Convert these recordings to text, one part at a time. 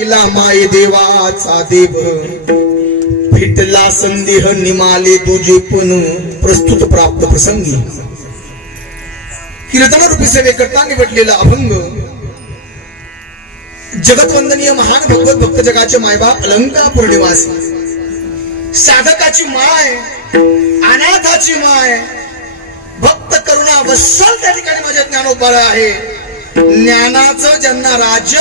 माये देवाचा देव भेटला संदेह निमाले तुझे पण प्रस्तुत प्राप्त प्रसंगी कीर्तन रूपी सेवे करता निवडलेला अभंग जगतवंदनीय महान भगवत भक्त जगाचे मायबाप अलंकापूर निवासी साधकाची माय अनाथाची माय भक्त करुणा वत्सल त्या ठिकाणी माझ्या ज्ञानोपाला आहे। ज्ञानाचं ज्यांना राज्य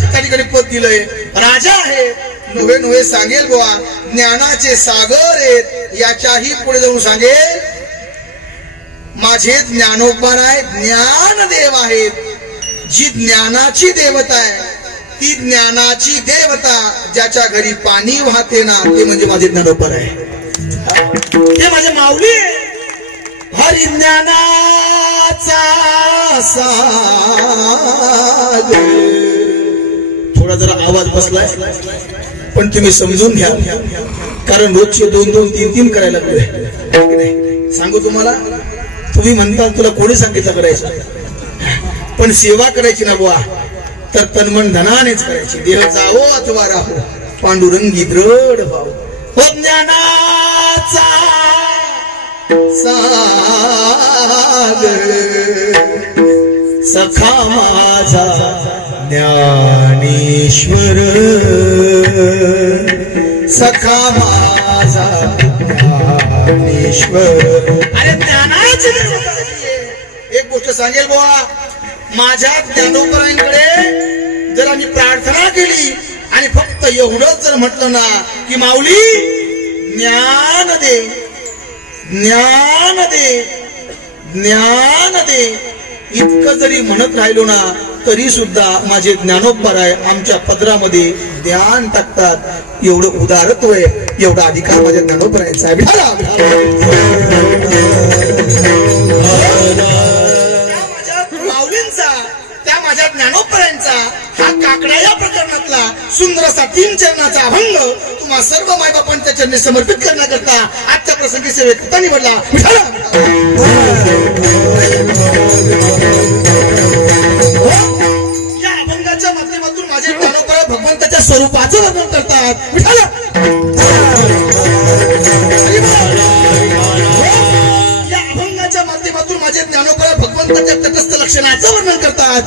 त्या ठिकाणी पद दिलंय राजा आहे नव्हे नव्हे सांगेल बुवा ज्ञानाचे सागर आहेत याच्याही पुढे जाऊन सांगेल माझे ज्ञानोबा आहे ज्ञानदेव आहेत। जी ज्ञानाची देवता आहे ती ज्ञानाची देवता ज्याच्या घरी पाणी वाहते ना ते म्हणजे माझे ज्ञानोबा आहे ते माझे माऊली आहे। हरी ज्ञानाचा सागर थोडा जरा आवाज बसलाय पण तुम्ही समजून घ्या कारण रोजचे 2-2, 3-3 करायला लागले। सांगू तुम्हाला तुम्ही म्हणता तुला कोणी सांगितलं करायचं पण सेवा करायची ना बुवा तर तनमन धनानेच करायची। देह जावो अथवा राहो पांडुरंगी दृढ भाव हो ज्ञानाचा सागर सखा माझा ज्ञानेश्वर सखा माझा ज्ञानेश्वर। अरे ज्ञानाची एक गोष्ट सांगेल बुवा माझ्या ज्ञानोबरांकडे जर आम्ही प्रार्थना केली आणि फक्त एवढंच जर म्हटलं ना की माऊली ज्ञान दे ज्ञान दे ज्ञान दे इतकं जरी म्हणत राहिलो ना तरी सुद्धा माझे ज्ञानोबा राय आमच्या पदरामध्ये ज्ञान टाकतात। एवढं उदारत्व आहे एवढा अधिकार माझ्या ज्ञानोबा रायचा माऊलींचा त्या माझ्या ज्ञानोबरांचा हा काकडा या प्रकरणातला सुंदर असा 3 चरणाचा अभंग तुम्हा सर्व मायबापांच्या चरणी समर्पित करण्याकरता आजच्या प्रसंगी सेवेकरता निवडला। या अभंगाच्या माध्यमातून माझे ज्ञानोबा भगवंताच्या स्वरूपाचं वर्णन करतात। या अभंगाच्या माध्यमातून माझे ज्ञानोबा भगवंताच्या तटस्थ लक्षणाचं वर्णन करतात।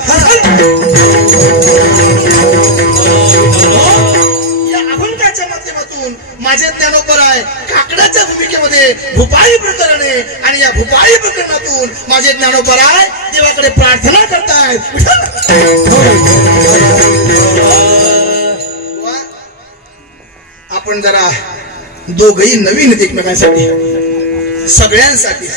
या अभंगाच्या माध्यमातून माझे ज्ञानोबा आहे काकडाच्या भूमिकेमध्ये भूपाळी प्रकरण आहे आणि या भूपाळी प्रकरणातून माझे ज्ञानोबा आहे देवाकडे प्रार्थना करतायत। आपण जरा दोघही नवीन एकमेकांसाठी सगळ्यांसाठी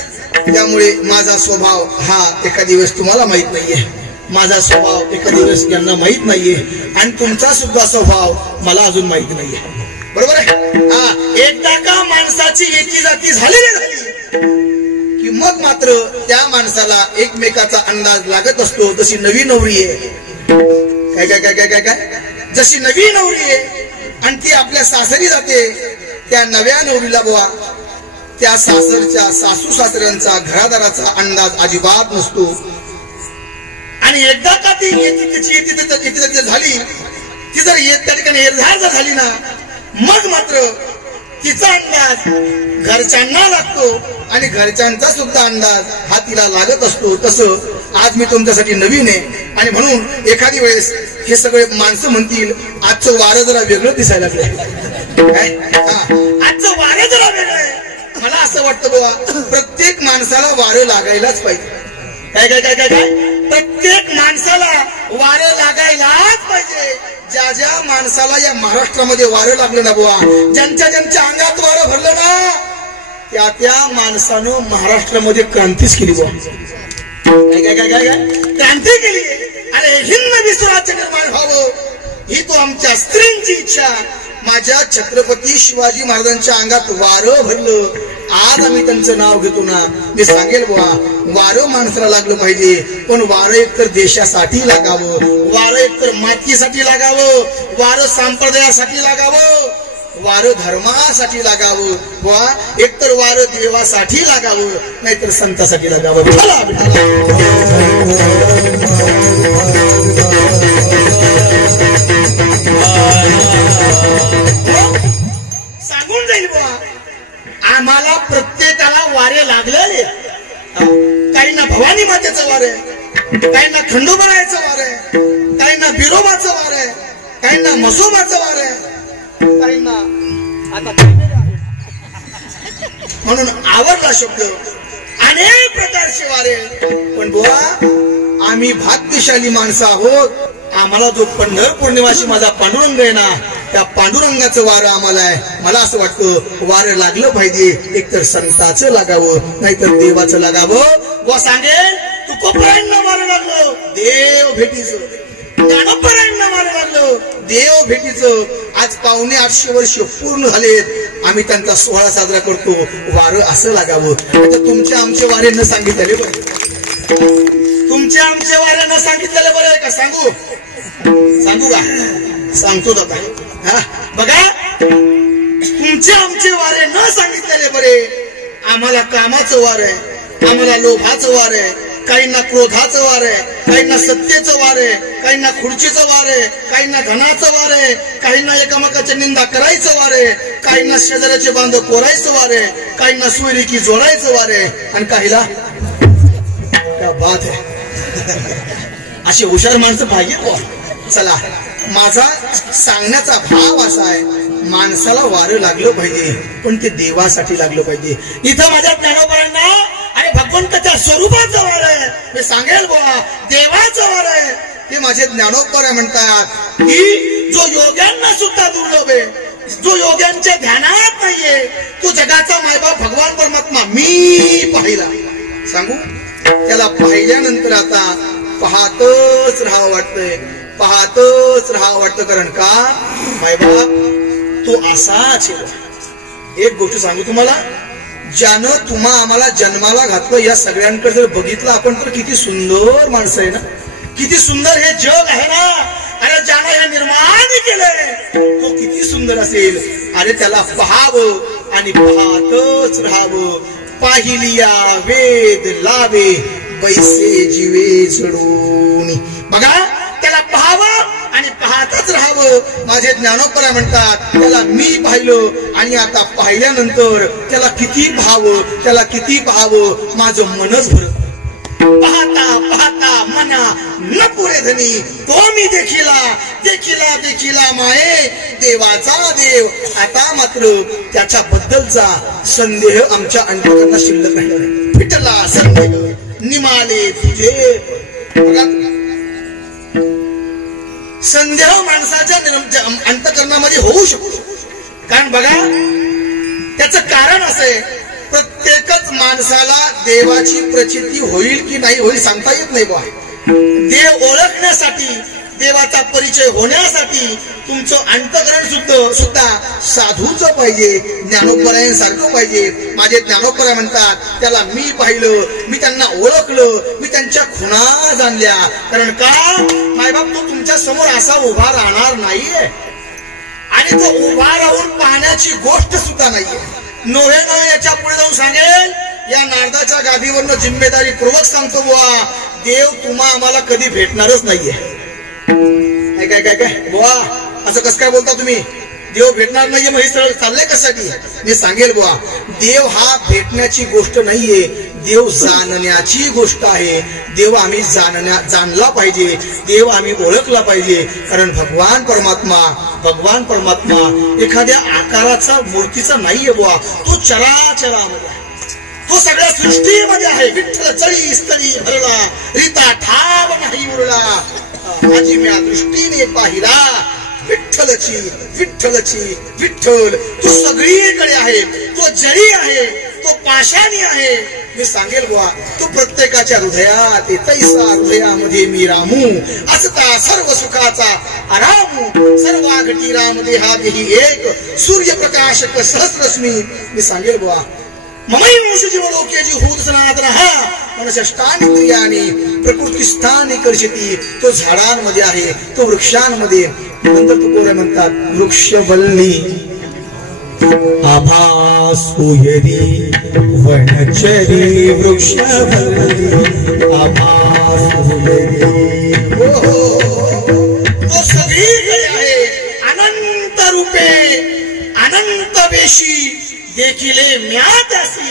त्यामुळे माझा स्वभाव हा एका दिवस तुम्हाला माहित नाहीये माझा स्वभाव एका दिवस यांना माहित नाहीये आणि तुमचा सुद्धा स्वभाव मला अजून माहित नाहीये बरोबर आहे। एकदा का माणसाची एकी जाती झाली की मग मात्र त्या माणसाला एकमेकाचा अंदाज लागत असतो। जशी नवी नवरी आहे काय काय काय काय काय जशी नवी नवरी आहे आणि ती आपल्या सासरी जाते त्या नव्या नवरीला बुवा त्या सासरच्या सासू सासऱ्यांचा घरादाराचा अंदाज अजिबात नसतो आणि एकदा का ती येते झाली ती जर त्या ठिकाणी एरझार जर झाली ना मग मात्र तिचा अंदाज घरच्यांना लागतो आणि घरच्यांचा सुद्धा अंदाज हा तिला लागत असतो। तसं आज मी तुमच्यासाठी नवीन आहे आणि म्हणून एखादी वेळेस हे सगळे माणसं म्हणतील आजचं वारं जरा वेगळं दिसायला लागलंय आजचं वारं जरा वेगळं आहे। मला असं वाटतं बुवा प्रत्येक माणसाला वारं लागायलाच पाहिजे काय काय काय काय काय प्रत्येक माणसाला वारं लागायलाच पाहिजे। ज्या ज्या माणसाला या महाराष्ट्रामध्ये वारं लागलं ना बुवा ज्यांच्या अंगात वारं भरलं ना त्या त्या माणसानं महाराष्ट्रामध्ये क्रांतीच केली बुवा काय काय काय काय काय क्रांती केली। अरे हिंद विश्वराज्य निर्माण व्हावं ही तो आमच्या स्त्रींची इच्छा। माझ्या छत्रपती शिवाजी महाराजांच्या अंगात वारं भरलं आज आम्ही त्यांचं नाव घेतो ना मी सांगेल बुवा वारं माणसाला लागलं पाहिजे पण वारं एकतर देशासाठी लागावं वारं एकतर मातीसाठी लागावं वारं संप्रदायासाठी लागावं वारं धर्मासाठी लागावं बुवा एकतर वारं देवासाठी लागावं नाहीतर संतासाठी लागावं। राजाचं वार आहे, काहींना खंडोबारायचं वार आहे, काहींना बिरोबाचं वार आहे, काहींना मसोबाचं वार आहे, काहींना आता म्हणून आवडला शब्द अनेक प्रकारचे वारे. पण बुवा आम्ही भाग्यशाली माणसं आहोत. आम्हाला जो पंढरपूर निवासी माझा पांडुरंग आहे ना, त्या पांडुरंगाचं वारं आम्हाला आहे. मला असं वाटतं वारं लागलं पाहिजे, एकतर संताचं लागावं नाहीतर देवाचं लागावं. व सांगेल तू कोपरायांना वारं लागलं देव भेटीचं, ज्ञानोबरायांना वारं लागलं देव भेटीचं. आज 750 वर्ष पूर्ण झालेत, आम्ही त्यांचा सोहळा साजरा करतो. वारं असं लागावं. आता तुमचे आमचे वारे न सांगितलेले बरे, तुमचे आमचे वारे न सांगितलेले बरे का? सांगू का? सांगतो आता. हा बघा, तुमचे आमचे वारे न सांगितलेले बरे. आम्हाला कामाचं वार आहे, आम्हाला लोभाचं वार आहे, काहींना क्रोधाचं वार आहे, काहींना सत्तेचं वार आहे, काहींना खुर्चीचं वार आहे, काहींना धनाचं वार आहे, काहींना एकामेकाची निंदा करायचं वार आहे, काहींना शेजाऱ्याचे बांध कोरायचं वार आहे, काहींना सुरेकी जोडायचं वार आहे, आणि काहीला क्या बात आहे अशी हुशार माणसं पाहिजे. चला, माझा सांगण्याचा भाव असा आहे, माणसाला वारं लागलं पाहिजे, पण ते देवासाठी लागलं पाहिजे. इथं माझ्या ज्ञानोबरांना अरे भगवंताच्या स्वरूपाचं वार आहे. मी सांगेल बुवा देवाचं वार आहे. ते माझे ज्ञानोबर म्हणतात की जो योग्यांना सुद्धा दुर्लभ आहे, जो योग्यांच्या ध्यानात नाहीये, तो जगाचा मायबाप भगवान परमात्मा मी पाहिला. सांगू, त्याला पाहिल्यानंतर आता पाहतच राहावं वाटतंय, पाहतच राहावं वाटतं. कारण का मायबाप तो असाच. एक गोष्ट सांगू तुम्हाला, ज्यानं तुम्हा आम्हाला जन्माला घातलं, या सगळ्यांकडे जर बघितलं आपण तर किती सुंदर माणसं आहे ना, किती सुंदर हे जग आहे ना. अरे ज्यानं हे निर्माण केलंय तो किती सुंदर असेल. अरे त्याला पाहावं आणि पाहतच राहावं. पाहिलिया वेद लावे बैसे जीवे जडून. बघा, त्याला पाहावं आणि पाहतच राहावं. माझे ज्ञानोबरा म्हणतात त्याला मी पाहिलं आणि आता पाहिल्यानंतर त्याला किती पाहावं, त्याला किती पाहावं, माझं मनच भरत. पाहता पाहता मना न पुरे धनी, तो मी देखिला देखिला देखिला माये देवाचा देव. आता मात्र त्याच्याबद्दलचा संदेह आमच्या अंतःकरणात शिल्लक राहिला नाही. फिटला संदेह निमाले तुझे. बघा, संदेह माणसाच्या अंतःकरणामध्ये होऊ शकतो. कारण बघा, त्याचं कारण असं आहे, प्रत्येकच माणसाला देवाची प्रचिती होईल की नाही होईल सांगता येत नाही. बा देव ओळखण्यासाठी, देवाचा परिचय होण्यासाठी तुमचं अंतःकरण सुद्धा साधूचं पाहिजे, ज्ञानोबरायांसारखं पाहिजे. माझे ज्ञानोबरा म्हणतात त्याला मी पाहिलं, मी त्यांना ओळखलं, मी त्यांच्या खुणा जाणल्या. कारण का मायबाप तो तुमच्या समोर असा उभा राहणार नाहीये, आणि तो उभा राहून पाहण्याची गोष्ट सुद्धा नाहीये. नोहे याच्या पुढे जाऊन सांगेल, या नारदाच्या गादीवरनं जिम्मेदारी पूर्वक सांगतो बुवा, देव तुम्हा आम्हाला कधी भेटणारच नाहीये. काय काय काय बुवा, असं कसं काय बोलता तुम्ही? देव भेटणार नाहीये मग हे सरळ चाललंय कशासाठी? मी सांगेल बुवा, देव हा भेटण्याची गोष्ट नाहीये, देव जाणण्याची गोष्ट आहे. देव आम्ही जाणला पाहिजे, देव आम्ही ओळखला पाहिजे. कारण भगवान परमात्मा एखाद्या आकाराचा मूर्तीचा नाहीये बुवा, तो चराचरामध्ये, तो सगळ्या सृष्टीमध्ये आहे. विठ्ठल चळी स्थळी भरला, रीता ठाव नाही उरला, माझी म्या दृष्टीने पाहिला. विठ्ठलची विठ्ठलची विठ्ठल, तो सगळीकडे आहे, तो जळी आहे, तो पाषाणी आहे. मी सांगेल बुवा, तो प्रत्येकाच्या हृदयात, तैसा हृदयामध्ये मी रामू, असता सर्व सुखाचा आरामू, सर्वाघटी राम देहादेही एक, सूर्यप्रकाशक सहस्रश्मी. मी सांगेल बुवा, ममैवंश जीवलोके जीवभूत सनातनः मनषष्टानिंद्रियाणि प्रकृतिस्थानी कर्षति. तो झाडांमध्ये आहे, तो वृक्षांमध्ये. नंतर तुकोरे म्हणतात, वृक्षवल्ली आभासुयरी वनचरी वृक्षवल्ली आभासुयरी. तो सगळीकडे आहे, अनंत रूपे अनंत वेशी देखिले म्यात असी.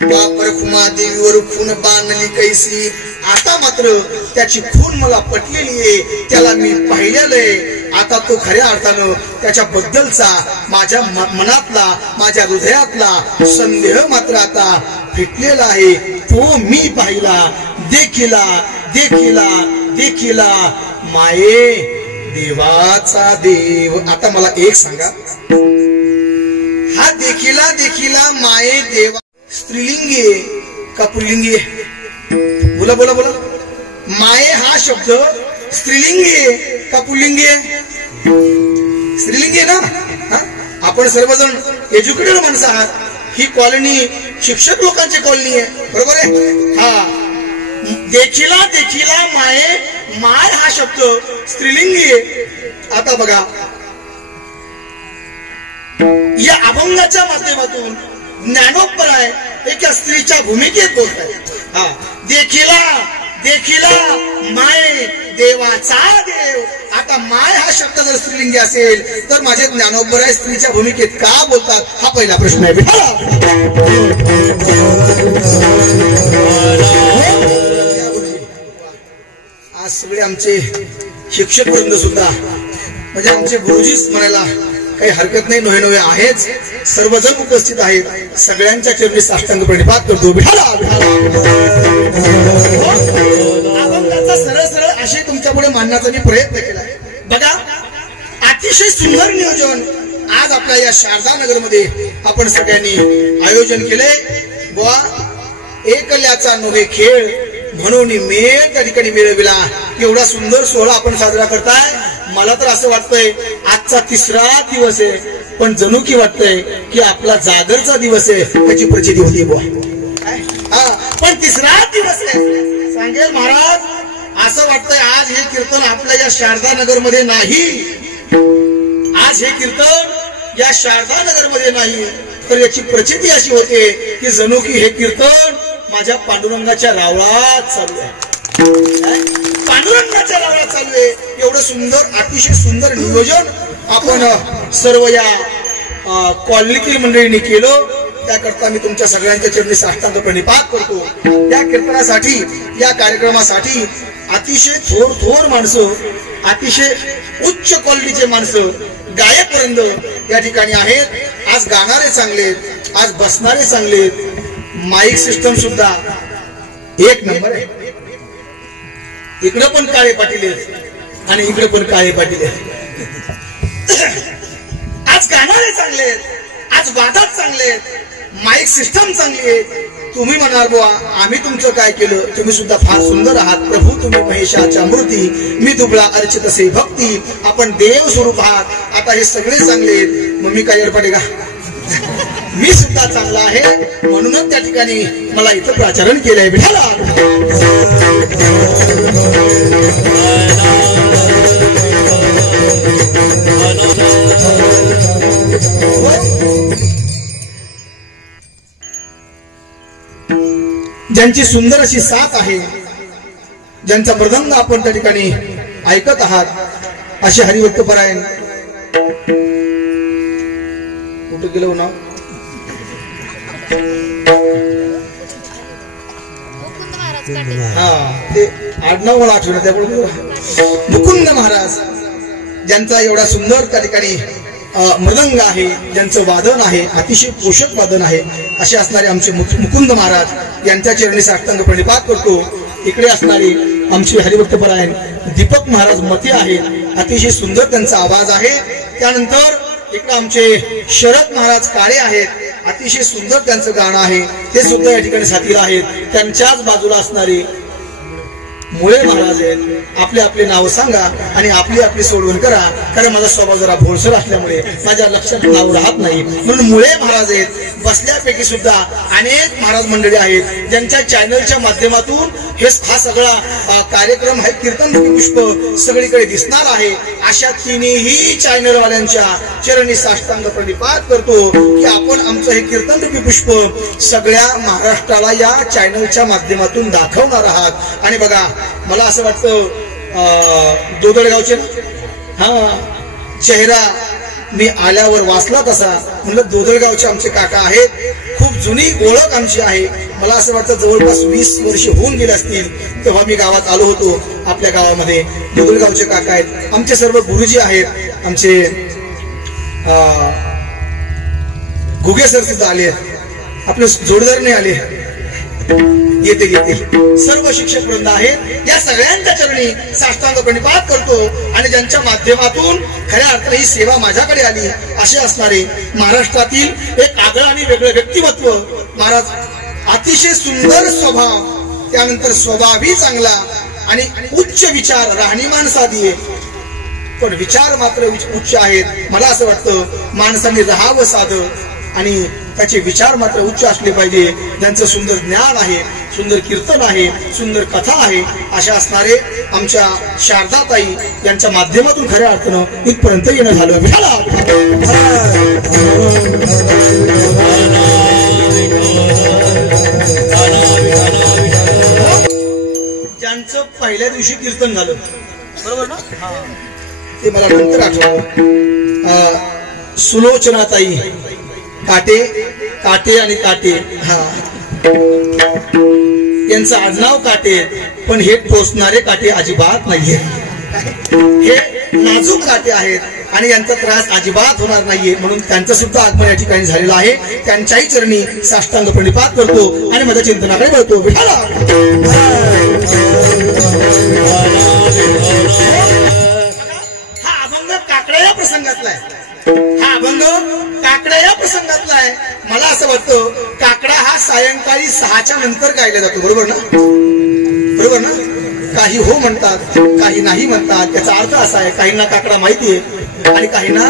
बाप रखुमा देवीवर खून बांधली कैसी, आता मात्र त्याची खून मला पटलेली आहे, त्याला मी पाहिलेलं आहे. आता तो खऱ्या अर्थानं त्याच्याबद्दलचा माझ्या मनातला माझ्या हृदयातला संदेह मात्र आता फिटलेला आहे. तो मी पाहिला देखिला देखिला देखिला माये देवाचा देव. आता मला एक सांगा, हा देखिला देखिला माये देवा स्त्रीलिंगी आहे का पुल्लिंगी आहे? बोला बोला बोला. माये हा शब्द स्त्रीलिंगी आहे का पुल्लिंगी आहे? स्त्रीलिंगी आहे ना. आपण सर्वजण एज्युकेटेड माणसं आहात. ही कॉलनी शिक्षक लोकांची कॉलनी आहे, बरोबर आहे. हा देखिला देखिला माये, माय हा शब्द स्त्रीलिंगी आहे. आता बघा, या अभंगाच्या माध्यमातून ज्ञानोपराय एका स्त्रीच्या भूमिकेत बोलत आहे. हा देखिला देखिला माय देवाचा देव. आता माय हा शब्द जर स्त्रीलिंगी असेल तर माझे ज्ञानोपराय स्त्रीच्या भूमिकेत का बोलतात, हा पहिला प्रश्न आहे. आज सगळे आमचे शिक्षक वृंद सुद्धा, म्हणजे आमचे गुरुजीच म्हणायला काही हरकत नाही, नोहे नोहे आहेच, सर्वजण उपस्थित आहेत. सगळ्यांच्या चरणी साष्टांग प्रणिपात करतो. अभंगाचा सरळ सरळ असे तुमच्या पुढे मांडण्याचा मी प्रयत्न केला. बघा, अतिशय सुंदर नियोजन आज आपल्या या शारदा नगर मध्ये आपण सगळ्यांनी आयोजन केले. बुवा, एकल्याचा नव्हे खेळ म्हणून मेळ त्या ठिकाणी मिळविला. एवढा सुंदर सोहळा आपण साजरा करताय. मला तर असं वाटतंय आजचा 3रा दिवस आहे, पण जणू की वाटतंय की आपला जागरचा दिवस आहे, त्याची प्रचिती होती बुवा. पण 3रा दिवस आहे. सांगेल महाराज, असं वाटतंय आज हे कीर्तन आपल्या या शारदा नगर मध्ये नाही. आज हे कीर्तन या शारदा नगर मध्ये नाही, तर याची प्रचिती अशी होते की जणू की हे कीर्तन माझ्या पांडुरंगाच्या रावळात चालू आहे. पांडुरंगाच्या रावळात चालू आहे. एवढं सुंदर, अतिशय सुंदर नियोजन आपण सर्व या कॉलनीतील मंडळींनी केलं. त्याकरता मी तुमच्या सगळ्यांच्या चरणी साष्टांग प्रणिपात करतो. या कीर्तनासाठी, या कार्यक्रमासाठी अतिशय थोर माणसं, अतिशय उच्च क्वालिटीचे माणसं, गायक वृंद या ठिकाणी आहेत. आज गाणारे चांगले, आज बसणारे चांगले, माईक सिस्टम सुद्धा एक नंबर आहे. इकडे पण काळे पाटील आहेत आणि इकडे पण काळे पाटील आहेत. आज गाणारे चांगले आहेत, आज वादक चांगले आहेत, माईक सिस्टम चांगली आहे. तुम्ही म्हणाल बुवा आम्ही तुमचं काय केलं, तुम्ही सुद्धा फार सुंदर आहात. प्रभू तुम्ही महेशाच्या मूर्ती, मी दुबळा अर्चित असे भक्ती, आपण देव स्वरूप आहात. आता हे सगळे चांगले आहेत, मग मी काय अडपडे का? मी सुद्धा चांगला आहे, म्हणूनच त्या ठिकाणी मला इथं प्राचारण केलंय. विठाला ज्यांची सुंदर अशी साथ आहे, ज्यांचा मृदंग आपण त्या ठिकाणी ऐकत आहात, असे हरिभक्त परायण कुठे गेलो ना, हा ते आडनाव मला आठवलं, त्यामुळे मुकुंद महाराज, ज्यांचा एवढा सुंदर त्या ठिकाणी मृदंग आहे, ज्यांचं वादन आहे, अतिशय पोषक वादन आहे, असे असणारे आमचे मुकुंद महाराज यांच्या चरणी साष्टांग प्रणिपात करतो. इकडे असणारे आमचे हरिभक्त परायण दीपक महाराज मते आहेत, अतिशय सुंदर त्यांचा आवाज आहे. त्यानंतर इकडे आमचे शरद महाराज काळे आहेत, अतिशय सुंदर त्यांचं गाणं आहे, ते सुद्धा या ठिकाणी साथीला आहेत. त्यांच्याच बाजूला असणारे मुळे महाराज आहेत. आपले आपले नाव सांगा आणि आपली आपली सोडवण करा, कारण माझा स्वभाव जरा भोळसर असल्यामुळे माझ्या लक्षात नाव राहत नाही, म्हणून मुळे महाराज आहेत. बसल्यापैकी सुद्धा अनेक महाराज मंडळी आहेत, ज्यांच्या चॅनलच्या माध्यमातून हा सगळा कार्यक्रम आहे, कीर्तन पुष्प सगळीकडे दिसणार आहे. अशा तिन्ही चॅनलवाल्यांच्या चरणी साष्टांग प्रणिपात करतो की आपण आमचं हे कीर्तन रूपी पुष्प सगळ्या महाराष्ट्राला या चॅनलच्या माध्यमातून दाखवणार आहात. आणि बघा, मला असं वाटतं दोदडगावचे चेहरा मी आल्यावर वाचला तसा, म्हणलं दोदडगावचे आमचे काका आहेत, खूप जुनी ओळख आमची आहे. मला असं वाटतं जवळपास 20 वर्ष होऊन गेले असतील तेव्हा मी गावात आलो होतो. आपल्या गावामध्ये दुधलगावचे काका आहेत, आमचे सर्व गुरुजी आहेत, आमचे घुगे सर सुद्धा आले, आपले जोडदारने आले, येते सर्व शिक्षक वृंद आहेत. या सगळ्यांच्या चरणी साष्टांग प्रणिपात करतो आणि ज्यांच्या माध्यमातून खऱ्या अर्थाने ही सेवा माझ्याकडे आली असे असणारे महाराष्ट्रातील एक आगळं आणि वेगळं व्यक्तिमत्व महाराज. अतिशय सुंदर स्वभाव, त्यानंतर स्वभावही चांगला आणि उच्च विचार, राहणीमान साधी आहे, पण विचार मात्र उच्च आहेत. मला असं वाटतं माणसाने राहावं साधं आणि त्याचे विचार मात्र उच्च असले पाहिजे. ज्यांचं सुंदर ज्ञान आहे, सुंदर कीर्तन आहे, सुंदर कथा आहे, अशा असणारे आमच्या शारदाताई यांच्या माध्यमातून खऱ्या अर्थानं इथपर्यंत येणं झालं. ज्यांचं पहिल्या दिवशी कीर्तन झालं, बरोबर ना, ते मला नंतर आठवलं. सुलोचनाताई काटे, काटे आणि काटे, हा, यांचं आडनाव काटे, पण हे टोचणारे काटे अजिबात नाहीये. हे नाजूक काटे आहेत आणि यांचा त्रास अजिबात होणार नाहीये, म्हणून त्यांचं सुद्धा आगमन या ठिकाणी झालेलं आहे. त्यांच्याही चरणी साष्टांग प्रणिपात करतो आणि माझ्या चिंतनाकडे वळतो. हा अभंग काकडा या प्रसंगातला आहे. हा अभंग काकडा या प्रसंगातला आहे. मला असं वाटतं काकडा हा सायंकाळी 6च्या नंतर गायला जातो, बरोबर ना, बरोबर ना. काही हो म्हणतात, काही नाही म्हणतात. त्याचा अर्थ असा आहे, काहींना काकडा माहितीये आणि काहींना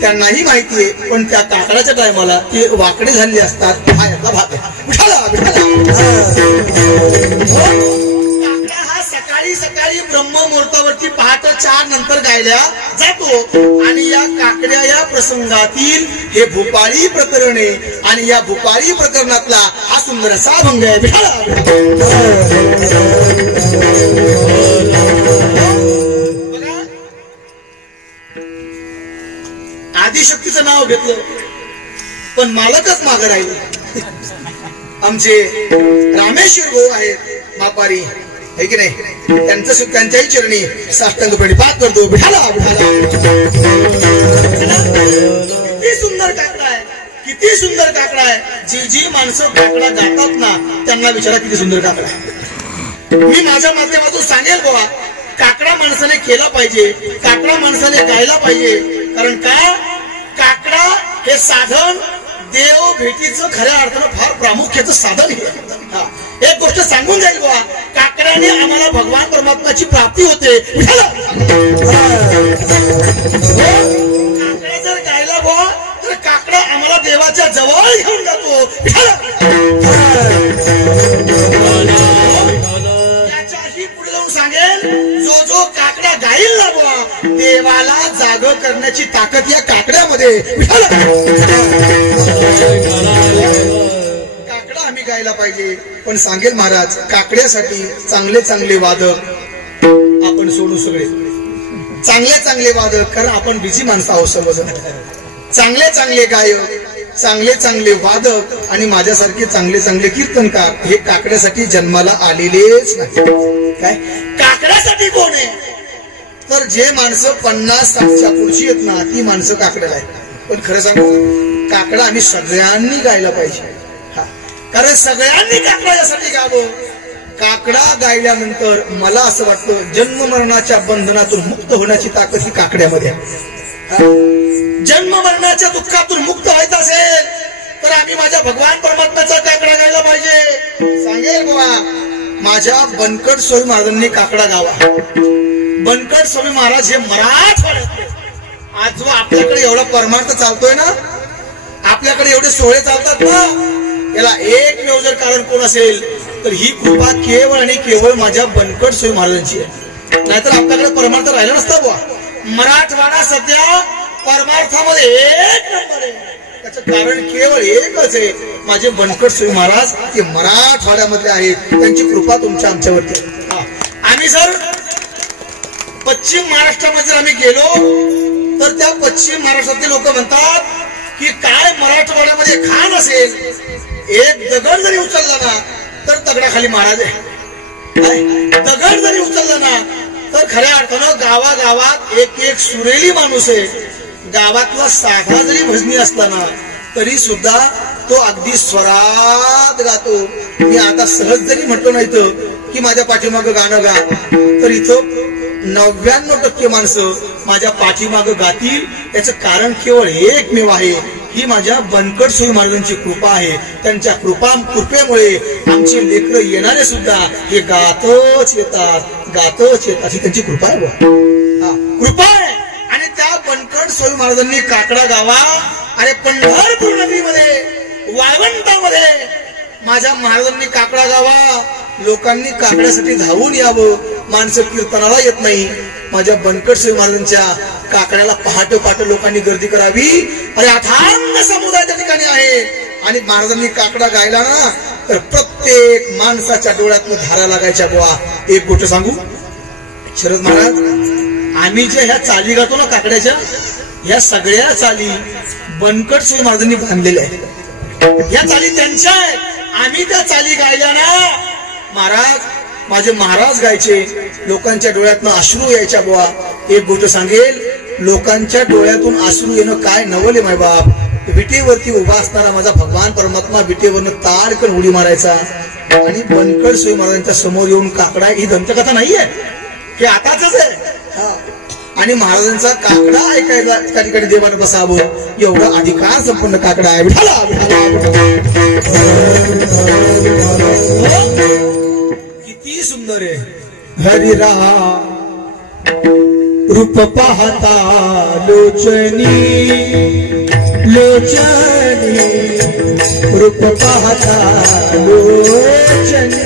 त्यांनाही माहितीये, पण त्या काकडाच्या टायमाला ते वाकडे झालेले असतात. हा यातला भाग आहे. काकडा हा सकाळी सकाळी ब्रह्ममुहूर्तावरती पहाटे 4 नंतर गायला जातो आणि या काकड्या या प्रसंगातील हे भूपाळी प्रकरण आहे आणि या भूपाळी प्रकरणातला हा सुंदर असा अभंग आहे. आदिशक्तीचं नाव घेतलं पण मालकच मागं राहिले. आमचे रामेश्वर भाऊ आहेत मापारी, है की नाही, त्यांच्याही चरणी साष्टांग प्रणिपात करतो. किती सुंदर काकडा आहे, किती सुंदर काकडा आहे. जी जी माणसं काकडा गातात ना त्यांना विचारा किती सुंदर काकडा आहे. मी माझ्या माध्यमातून सांगेल बाबा, काकडा माणसाने केला पाहिजे, काकडा माणसाने गायला पाहिजे. कारण का, काकडा हे साधन देव भेटीचं खऱ्या अर्थानं फार प्रामुख्याचं साधन आहे. एक गोष्ट सांगून जाईल बुवा, काकड्याने आम्हाला भगवान परमात्म्याची प्राप्ती होते. काकडा जर गायला बुवा तर काकडा आम्हाला देवाच्या जवळ घेऊन जातो. याच्याही पुढे जाऊन सांगेल, जो जो काकडा गाईल ना बुवा देवाला जाग करण्याची ताकद या काकड्यामध्ये. काकडा आम्ही गायला पाहिजे, पण सांगेल महाराज काकड्यासाठी चांगले चांगले वादक आपण सोडू. सगळे चांगले चांगले वादक, कारण आपण बिझी माणसं आहोत सर्वजण. चांगले चांगले गायक, चांगले चांगले वादक आणि माझ्यासारखे चांगले चांगले कीर्तनकार हे काकड्यासाठी जन्माला आलेलेच नाही. काय काकड्यासाठी कोण आहे, तर जे माणसं 50-60च्या पुढची आहेत ना ती माणसं काकड्याला आहेत. पण खरं सांगू, काकडा आम्ही सगळ्यांनी गायला पाहिजे. कारण सगळ्यांनी काकडा यासाठी गावं. काकडा गायल्यानंतर मला असं वाटतं जन्म मरणाच्या बंधनातून मुक्त होण्याची ताकद ही काकड्यामध्ये आहे. जन्म मरणाच्या दुःखातून मुक्त व्हायचं असेल तर आम्ही माझ्या भगवान परमात्म्याचा काकडा गायला पाहिजे. सांगेल बाबा, माझ्या बनकट स्वामी महाराजांनी काकडा गावा. बनकट स्वामी महाराज हे मराठवाड्यात, आज जो आपल्याकडे एवढा परमार्थ चालतोय ना, आपल्याकडे एवढे सोहळे चालतात ना, याला एकमेव जर कारण कोण असेल तर ही कृपा केवळ आणि केवळ माझ्या बनकट स्वामी महाराजांची आहे. नाहीतर आपल्याकडे परमार्थ राहिला नसता बुवा. मराठवाडा सध्या परमार्थामध्ये एक नंबर आहे. त्याचं कारण केवळ एकच आहे, माझे बनकट स्वामी महाराज ते मराठवाड्यामधले आहेत. त्यांची कृपा तुमच्या आमच्यावरती. आम्ही जर पश्चिम महाराष्ट्रामध्ये जर आम्ही गेलो तर त्या पश्चिम महाराष्ट्रातले लोक म्हणतात की काय मराठवाड्यामध्ये खान असेल, एक दगड जरी उचलला ना तर तगडाखाली महाराज आहे. दगड जरी उचलला ना तर खऱ्या अर्थानं गावागावात एक एक सुरेली माणूस आहे. गावातला साधा जरी भजनी असला ना तरी सुद्धा तो अगदी स्वरात गातो. मी आता सहज जरी म्हटलो नाही तर की माझ्या पाठीमागं गाणं गा, तर इथं 99% माणसं माझ्या पाठीमागं गातील. याचं कारण केवळ एकमेव आहे, ही माझ्या बनकट सोई महाराजांची कृपा आहे. त्यांच्या कृपेमुळे आमचे लेकरं येणारे सुद्धा हे गातच येतात. ही त्यांची कृपा आहे. कृपा आहे. आणि त्या बनकट सोई महाराजांनी काकडा गावा, अरे पंढरपूर नगरीमध्ये वाळवंटामध्ये माझ्या महाराजांनी काकडा गावा. लोकांनी काकड्यासाठी धावून यावं. माणसं कीर्तनाला येत नाही. माझ्या बनकट सोई महाराजांच्या काकड्याला पहाटे लोकांनी गर्दी करावी. अरे अथांग समुदाय त्या ठिकाणी आहे. आणि महाराजांनी काकडा गायला ना तर प्रत्येक माणसाच्या डोळ्यातून धारा लागायच्या. बुवा एक गोष्ट सांगू शरद महाराज, आम्ही जे ह्या चाली गातो ना काकड्याच्या, ह्या सगळ्या चाली बनकट सोई महाराजांनी बांधलेल्या आहेत. ह्या चाली त्यांच्या आहेत. आम्ही त्या चाली गायल्या ना महाराज, माझे महाराज गायचे, लोकांच्या डोळ्यातून अश्रू यायच्या. बुवा एक गोष्ट सांगेल, लोकांच्या डोळ्यातून अश्रू येणं काय नवले माय बाप. विटेवरती उभा असणारा माझा भगवान परमात्मा विटेवरनं ताडकन उडी मारायचा. आणि बनकट सोई महाराजांच्या समोर येऊन काकडा, ही दंतकथा नाहीये, हे आताच आहे. आणि महाराजांचा काकडा ऐकायला त्या ठिकाणी देवाने बसावं एवढा अधिकार संपन्न काकडा आहे. किती सुंदर आहे. हरिरा रूप पाहता लोचनी रूप पाहता लोचनी.